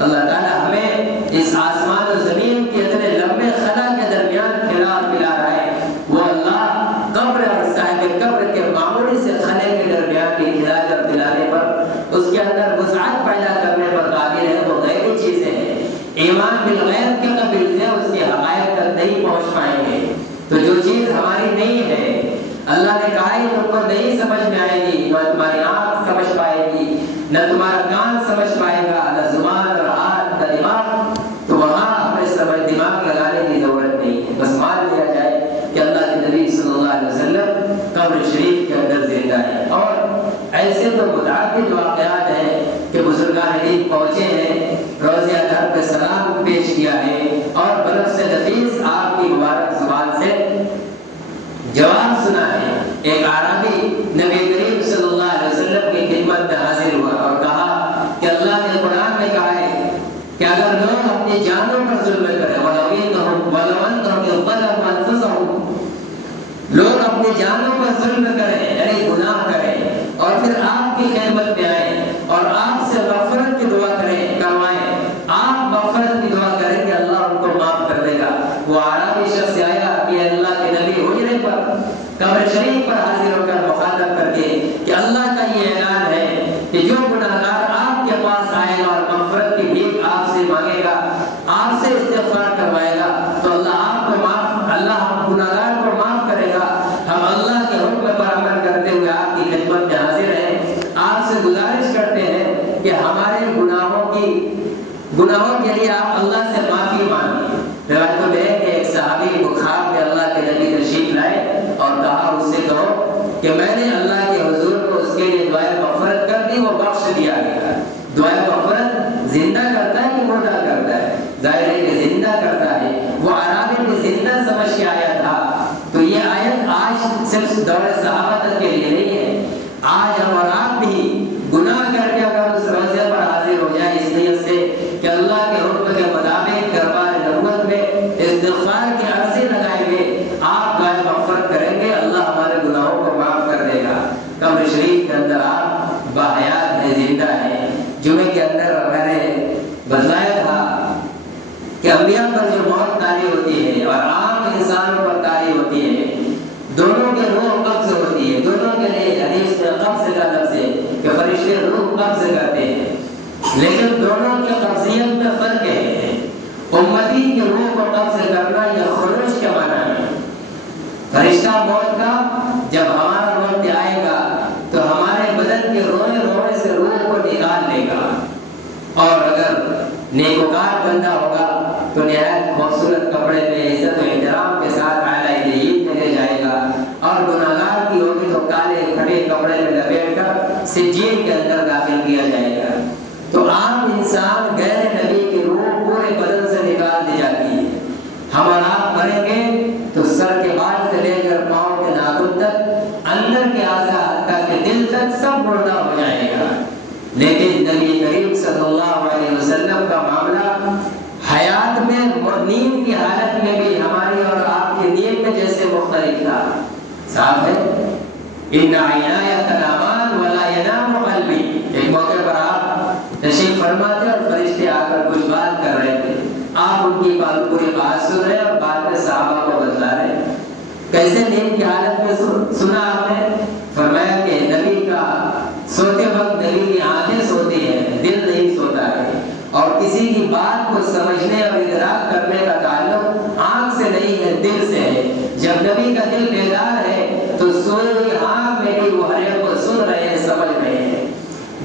اللہ تعالیٰ ہمیں اس آسمان و زمین کے اتنے لمبے خلا کے درمیان کھلا پلا رہا ہے، وہ اللہ قبر اور صاحب قبر کے معمولی سے خلے کے درمیان کی کھلا کر پلانے پر، اس کے اندر وسعت پیدا کرنے پر قادر ہے. وہ غیبی چیزیں ہیں، ایمان بالغیب کے قبل سے اس کے حقائق تک نہیں پہنچ پائیں گے. تو جو چیز ہماری نہیں ہے، اللہ نے کہا یہ تم کو نہیں سمجھ میں آئے گی، نہ تمہاری آنکھ سمجھ پائے گی، نہ تمہارا کان سمجھ پائے گا، نہ زبان اور ہاتھ نہ دماغ. تو وہاں ہمیں سمجھ دماغ لگانے کی ضرورت نہیں ہے، بس مان لیا جائے کہ اللہ کے نبی صلی اللہ علیہ وسلم قبر شریف کے اندر زندہ ہے. اور ایسے تو متعدد واقعات ہیں کہ بزرگان دین پہنچے ہیں، روضہ گھر پہ سلام پیش کیا ہے اور بلب سے نفیس آپ کی مبارک زبان سے جواب سنا ہے. ایک عربی نبی کریم صلی اللہ علیہ وسلم کی خدمت میں حاضر ہوا اور کہا کہ اللہ نے قرآن میں کہا ہے کہ اگر لوگ اپنی جانوں پر ظلم کریں، لوگ اپنی جانوں پر ظلم کریں یعنی گناہ کریں اور پھر آپ کی خدمت میں آئیں اور آپ سے مغفرت کی دعا کروائیں، آپ مغفرت کی دعا کریں کہ اللہ ان کو معاف کر دے گا. وہ عربی شخص آیا کہ اللہ کے نبی حجرے پر قبر شریف پر حاضر ہو کر مخاطب کر کے کہ اللہ کا یہ اعلان ہے کہ جو گناہگار آپ کے پاس آئے گا اور مغفرت کی بھیک آپ سے مانگے گا، آپ سے استغفار کروائے گا، تو اللہ ہم گناہگار کو معاف کرے گا. ہم اللہ کے حکم پر عمل کرتے ہوئے آپ کی خدمت میں حاضر ہیں. آپ سے گزارش کرتے ہیں کہ ہمارے گناہوں کے لیے آپ اللہ سے معافی مانگیں. روایت میں ہے کہ ایک صحابی کو خواب میں اللہ کے نبی تشریف لائے اور کہا اس سے کہو کہ میں نے اللہ کے حضور کو اس کے لیے دعائے مغفرت کر دی، وہ بخش دیا گیا. دعائے مغفرت زندہ کرتا ہے کہ مردہ کرتا ہے؟ ظاہر ہے کہ زندہ کرتا ہے. وہ عربی کو زندہ سمجھ کے آیا تھا. تو یہ آیت آج صرف دور صحابہ تک کے لیے نہیں ہے، آج ہم اور آپ بھی گناہ کر کے اگر اس روزے پر حاضر ہو جائے اس نیت سے کہ اللہ کے حکم کے مطابق دربار نبوت میں استغفار کی عرضی لگائیں گے، آپ دعائے مغفرت کریں گے، اللہ ہمارے گناہوں کو معاف کر دے گا. قبر شریف کے اندر آپ باحیات ہیں، زندہ ہیں. جمعے کے اندر میں نے بتلایا تھا کہ انبیاء پر جو موت طاری ہوتی ہے اور عام انسانوں پر طاری ہوتی ہے، دونوں کے روح قبض ہوتی ہے. دونوں کے لیے حدیث میں قبض کا لفظ ہے کہ فرشتے روح قبض کرتے ہیں، لیکن دونوں کے قبضیت میں فرق ہے. امتی کی روح کو قبض کرنا یہ خروج کے معنی ہے. فرشتہ موت کا جب ہمارا وقت آئے گا تو ہمارے بدن کے روئے روئے سے روح کو نکال لے گا، اور اگر نیکوکار بندہ ہوگا تو نہایت خوبصورت کپڑے میں عزت و احترام کے ساتھ اعلیٰ علیین میں لے جائے گا، اور گناہگار کی ہوگی تو کالے کھڑے کپڑے میں لپیٹ کر سجین کے اندر داخل کیا جائے گا. تو عام انسان غیر نبی کی روح پورے بدن سے نکال دی جاتی ہے. ہم اور آپ مریں گے تو سر کے بال سے لے کر پاؤں کے ناخن تک، اندر کے اعضاء حتیٰ کہ دل تک سب مردہ ہو جائے گا. لیکن نبی کریم صلی اللہ علیہ وسلم کا معاملہ حیات میں نیند کی حالت میں بھی ہماری اور آپ کی نیند میں جیسے مختلف تھا. صاحب ہے ان عینایا تنامان ولا ینام قلبی. ایک موقع پر آپ تشریف فرماتے اور فرشتے آ کر کچھ بات کر رہے تھے، آپ ان کی پوری بات سن رہے اور بعد میں صحابہ کو بتلا رہے. کیسے نیند کی حالت میں سنا آپ نے؟ فرمایا کہ نبی کا سوتے وقت نبی کی آنکھیں سوتی ہیں، دل نہیں سوتا ہے، اور کسی کی بات کو سمجھنے اور ادراک کرنے کا تعلق آنکھ سے نہیں ہے، دل سے ہے. جب نبی کا دل بیدار ہے تو سوئے کی آنکھ میں بھی وہ ہر ایک کو سن رہے ہیں، سمجھ رہے ہیں۔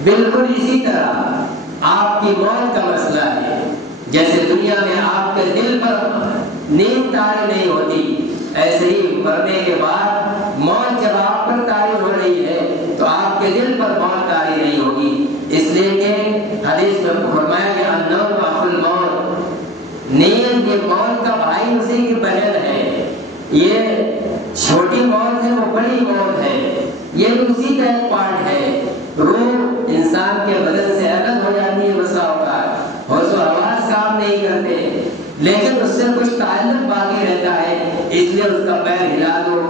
بالکل اسی طرح آپ کی موت کا مسئلہ ہے، جیسے دنیا میں آپ کے دل پر نیند طاری نہیں ہوتی، ایسے ہی مرنے کے بعد موت جب آپ پر طاری ہو رہی ہے تو آپ کے دل پر موت طاری نہیں ہوگی۔ اس لیے کہ حدیث میں فرمایا کہ النوم اخو الموت، نیند یہ موت کا بھائی، اسی کی بہن ہے۔ یہ چھوٹی موت ہے، وہ بڑی موت ہے، یہ بھی اسی کا ایک پارٹ ہے۔ روح انسان کے بدن سے الگ ہو جاتی ہے، بسا اوقات ہوش و حواس کام نہیں کرتے، لیکن اس سے کچھ تعلق باقی رہتا ہے، اس لیے اس کا پیر ہلا دو،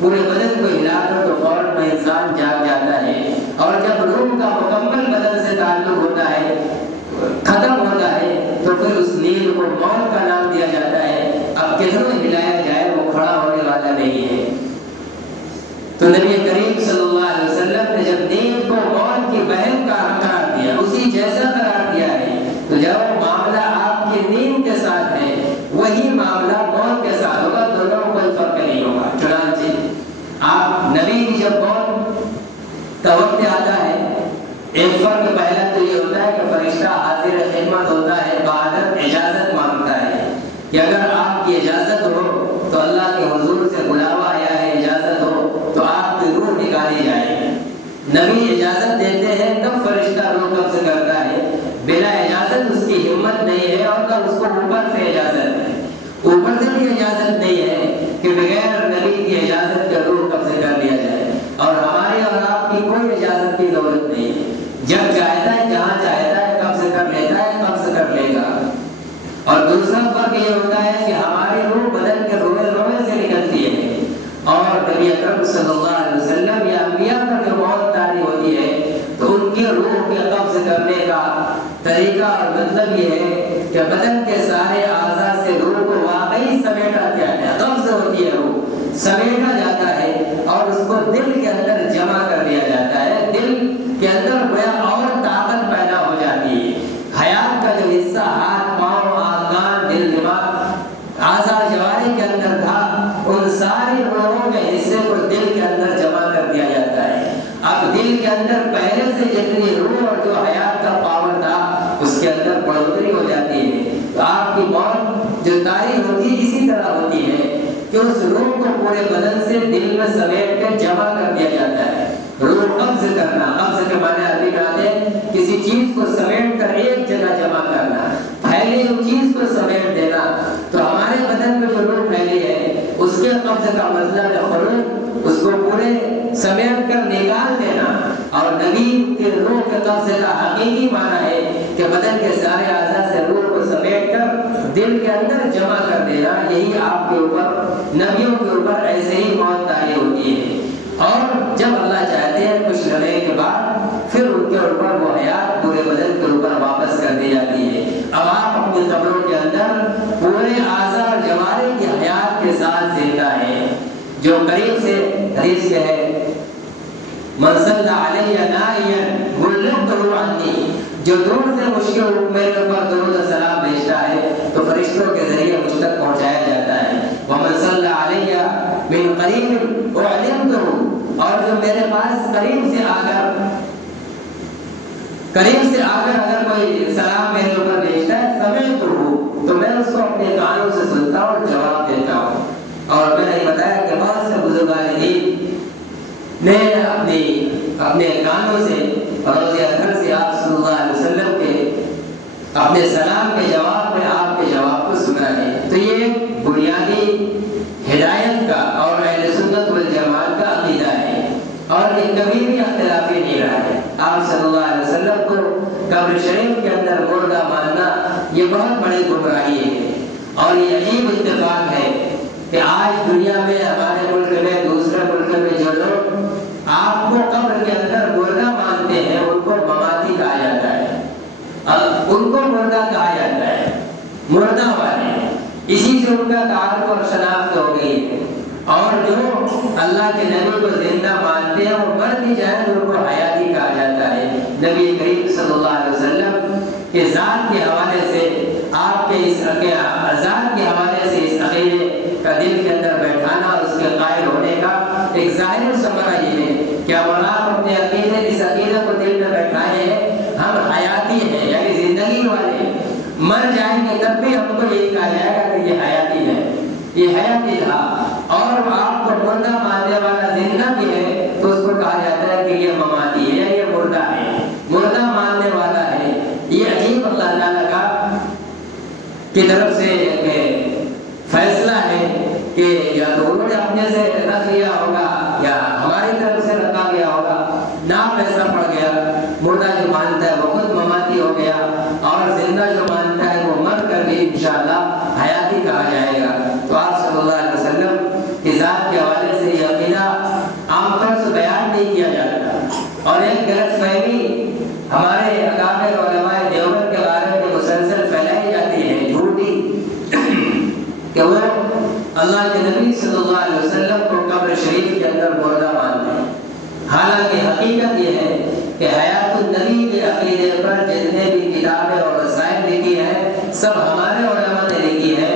پورے بدن کو ہلا دو تو فوراً میں انسان جاگ جاتا ہے۔ اور جب روح کا مکمل بدن سے تعلق ہوتا ہے، ختم ہوتا ہے، تو پھر اس نیند کو موت کا نام دیا جاتا ہے۔ اب کتنا ہلایا جائے وہ کھڑا ہونے والا نہیں ہے۔ تو نبی کریم صلی اللہ علیہ وسلم نے جب نیند کو موت کی بہن کا قرار دیا، اسی جیسا قرار دیا ہے، تو جب معاملہ آپ کی نیند کے ساتھ ہے وہی معاملہ موت کے ساتھ ہوگا، دونوں میں کوئی فرق نہیں ہوگا۔ چنانچہ آپ نبی کی جب موت کا وقت آتا ہے، ایک فرق پہلا تو یہ ہوتا ہے کہ فرشتہ حاضر خدمت ہوتا ہے، بعد اجازت مانگتا ہے کہ اگر آپ کی اجازت ہو تو اللہ کے حضور سے بلاوا آیا ہے، اجازت ہو تو آپ کی روح نکالی جائے۔ نبی اجازت دیتے ہیں تب فرشتہ روح قبض کرتا ہے، بلا اجازت اس کی ہمت نہیں ہے، اور تب اس کو اوپر سے اجازت ہے، اوپر سے بھی اجازت نہیں ہے کہ بغیر نبی کی اجازت کے روح قبض کر لیا جائے۔ اور ہماری اور آپ کی کوئی اجازت کی ضرورت نہیں ہے، جب چاہتا ہے جہاں چاہتا ہے قبض کر لیتا ہے، قبض کر لے گا۔ اور دوسرا فرق یہ ہوتا ہے کہ ہماری روح بدن کے روئے روئے سے نکلتی ہے، اور نبی اکرم صلی اللہ علیہ وسلم یا انبیاء پر جو موت طاری ہوتی ہے تو ان کی روح کے قبض کرنے کا طریقہ اور مطلب یہ ہے کہ بدن کے سارے اعضاء سے روح کو واقعی سمیٹا دیا گیا، قبض ہوتی ہے، روح سمیٹا جاتا ہے اور اس کو دل کے اندر جمع کر دیا جاتا ہے۔ دل کے اندر گویا اور طاقت پیدا ہو جاتی ہے۔ حیات کا جو حصہ ہاتھ، پاؤں، آنکھ، کان، دل، دماغ، اعضاء جوارح کے اندر تھا، ان ساری روحوں کے حصے کو دل کے اندر جمع کر دیا جاتا ہے۔ اب دل کے اندر پہلے سے جتنی روح اور جو حیات کا پاور تھا اس کے اندر بڑھوتری ہو جاتی ہے۔ تو آپ کی موت جو طاری ہوتی ہے اسی طرح ہوتی ہے کہ اس روح کو پورے بدن سے دل میں سمیٹ کے جمع کر دیا جاتا ہے۔ روح قبض کرنا، قبض کے معنی عربی میں آتے ہیں کسی چیز کو سمیٹ کر ایک جگہ جمع کرنا، پھیلی ہوئی چیز کو سمیٹ دینا۔ تو ہمارے بدن میں جو روح پھیلی ہے اس کے قبض کا مطلب ہے خروج، اس کو پورے سمیٹ کر نکال دینا۔ اور نبی کے روح کے قبض کا حقیقی معنی ہے کہ بدن کے سارے اعضاء سے روح کو سمیٹ کر دل کے اندر جمع کر دینا۔ یہی آپ کے اوپر، نبیوں کے اوپر ایسے ہی موت طاری ہوتی ہے، اور جب اللہ چاہتے ہیں کچھ لمحے کے بعد پھر ان کے اوپر وہ حیات پورے بدن کے اوپر واپس کر دی جاتی ہے۔ اب آپ اپنی قبروں کے اندر پورے اعضاء اور جوارح کی حیات کے ساتھ زندہ ہے۔ جو قریب سے حدیث میں ہے من صلی علیہ نائیا بلغته عنی، جو دور سے مجھ کے میرے اوپر درود و سلام بھیجتا ہے تو فرشتوں کے ذریعے مجھ تک پہنچایا جاتا ہے۔ ومن صلی علیہ من قریب اعلمته، اور جو میرے پاس قریب سے آ کر اگر کوئی سلام میرے اوپر بھیجتا ہے سمعته، تو میں اس کو اپنے کانوں سے سنتا ہوں اور جواب دیتا ہوں۔ اور میں نے بتایا کہ بہت سے بزرگان دین نے اپنے کانوں سے روضہ گھر سے آپ صلی اللہ علیہ وسلم کے اپنے سلام کے جواب میں آپ کے جواب کو سنا ہے۔ تو یہ ایک بنیادی ہدایت کا اور اہل سنت والجماعت کا عقیدہ ہے، اور یہ کبھی بھی اختلافی نہیں رہا ہے۔ آپ صلی اللہ علیہ وسلم کو قبر شریف کے اندر مردہ ماننا یہ بہت بڑی گمراہی ہے، اور یہ عجیب اتفاق ہے کہ آج دنیا میں، ہمارے ملک میں، دوسرے ملک میں جو لوگ آپ کو قبر کے اندر مردہ مانتے ہیں ان کو مماتی کہا جاتا ہے، ان کو مردہ کہا جاتا ہے، مردہ والے، اسی سے ان کا تعارف اور شناخت ہو گئی ہے۔ اور جو اللہ کے نبی کو زندہ مانتے ہیں وہ مر بھی جائیں تو ان کو حیاتی کہا جاتا ہے۔ نبی کریم صلی اللہ علیہ وسلم کے ذات کے حوالے سے، آپ کے اس ذات کے حوالے سے اس عقیدے کا دل کے اندر بیٹھانا اور اس کے قائل ہونے کا ایک ظاہر عام طور سے بیان نہیں کیا جاتا، اور ایک غلط فہمی ہمارے اکابر علماء دیوبند کے بارے میں مسلسل پھیلائی جاتی ہے جھوٹی، کہ وہ اللہ کے نبی صلی اللہ علیہ وسلم کو قبر شریف کے اندر مردہ مانتے ہیں۔ حالانکہ حقیقت یہ ہے کہ حیات النبی کے عقیدے پر جتنے بھی کتابیں اور رسائل لکھی ہیں سب ہمارے علماء نے لکھی ہے،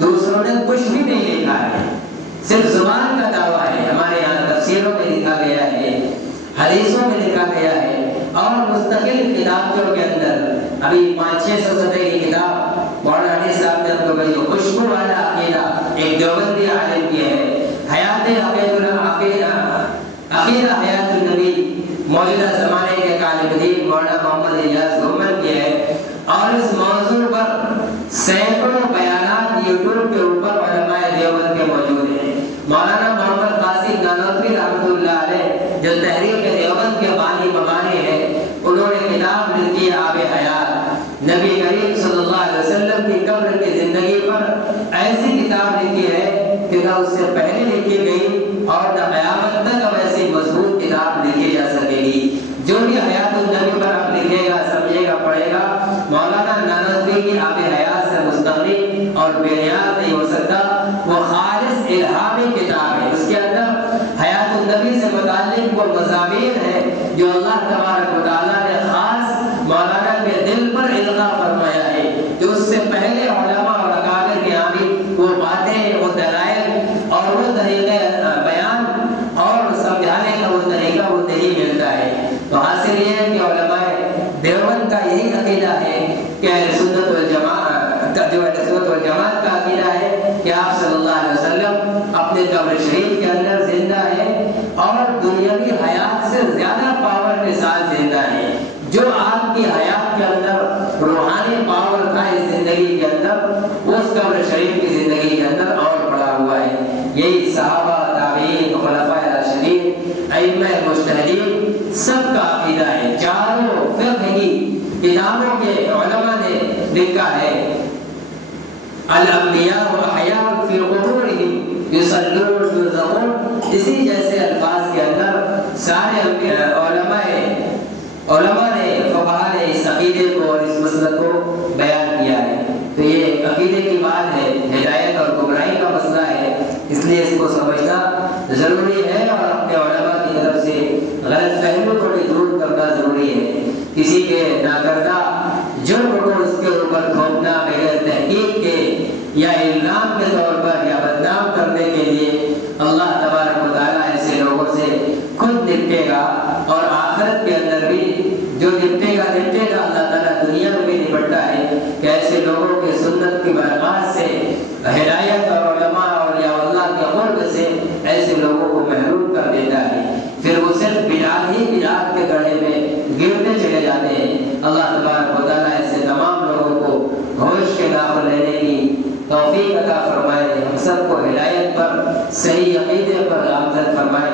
دوسروں نے کچھ بھی نہیں لکھا ہے، صرف زبان کا دعویٰ ہے۔ ہمارے یہاں تفسیروں میں لکھا گیا ہے، حدیثوں میں لکھا گیا ہے، اور مستقل کتابوں کے اندر ابھی 500-600 صفحے کی کتاب مولانا علی صاحب نے ہم کو بڑی خوشبو والا عقیدہ ایک دیوبندی عالم کی ہے، حیات عقیدہ حیات النبی، موجودہ زمانے کے طالب علم مولانا محمد الیاس گھومن کی ہے، اور اس موضوع پر سینکڑوں بیانات یوٹیوب کے اوپر علماء دیوبند کے موجود ہیں۔ مولانا محمد قاسم نانوتوی رحمۃ اللہ علیہ جو تحریک دیوبند کے بانی مبانی ہیں، انہوں نے کتاب لکھی ہے آب حیات، نبی کریم صلی اللہ علیہ وسلم کی قبر کی زندگی پر ایسی کتاب لکھی ہے کہ نہ اس سے پہلے لکھی گئی اور نہ قیامت تک اب ایسی مضبوط کتاب لکھی جا سکے گی۔ جو بھی حیات النبی پر اب لکھے گا، سمجھے گا، پڑھے گا، مولانا نانوتوی کی آب حیات سے مستغنی اور بے نیاز نہیں ہو سکتا۔ وہ خالص الہامی کتاب ہے، اس کے اندر حیات النبی سے متعلق وہ مضامین ہیں جو اللہ تبارک و تعالیٰ نے خاص مولانا کے دل پر القاء فرمایا ہے، کہ اس سے پہلے علماء اور اکابر کے یہاں بھی وہ باتیں، وہ دلائل اور وہ طریقے بیان اور سمجھانے کا وہ طریقہ وہ نہیں ملتا ہے۔ تو حاصل یہ ہے کہ علماء دیوبند کا یہی عقیدہ ہے کہ اہل سنت والجماعت کا عقیدہ ہے کہ آپ صلی اللہ علیہ وسلم اپنے قبر شریف کے اندر زندہ ہے، اور دنیاوی حیات سے زیادہ پاور کے ساتھ زندہ ہے۔ جو آپ کی حیات کے اندر روحانی پاور تھا اس زندگی کے اندر، اس قبر شریف کی زندگی کے اندر اور بڑا ہوا ہے۔ یہی صحابہ، تابعین، خلفائے راشدین، ائمہ مجتہدین سب کا عقیدہ ہے۔ چاروں فقہ کی کتابوں کے علماء نے لکھا ہے، الانبیاء احیاء فی قبورہم یصلون یرزقون، اسی جیسے الفاظ کے اندر سارے علماء نے، فقہاء نے اس عقیدے کو اور اس مسئلہ کو بیان کیا ہے۔ تو یہ عقیدے کی بات ہے، ہدایت اور گمراہی کا مسئلہ ہے، اس لیے اس کو سمجھنا ضروری ہے، اور اپنے علماء کی طرف سے غلط فہمیوں کو بھی دور کرنا ضروری ہے۔ کسی کے ناکردہ جرم کو اس کے اوپر تھوپنا بغیر تحقیق کے یا الزام کے طور پر یا بدنام کرنے کے لیے اللہ تبارک و تعالیٰ ایسے لوگوں سے خود نپٹے گا، اور آخرت کے اندر بھی جو نپٹے گا اللہ تعالیٰ دنیا میں بھی نپٹتا ہے کہ ایسے لوگوں کے سنت کی برکات سے، ہدایت اور علماء اور یا اللہ کے قرب سے ایسے لوگوں کو محروم کر دیتا ہے، پھر وہ صرف بدعت ہی بدعت کے گڑھے میں گرتے چلے جاتے ہیں۔ اللہ تبارک و تعالیٰ ایسے تمام لوگوں کو ہوش کے داخل لینے کی توفیق عطا فرمائے، ہم سب کو ہدایت پر، صحیح عقیدے پر گامزن فرمائے۔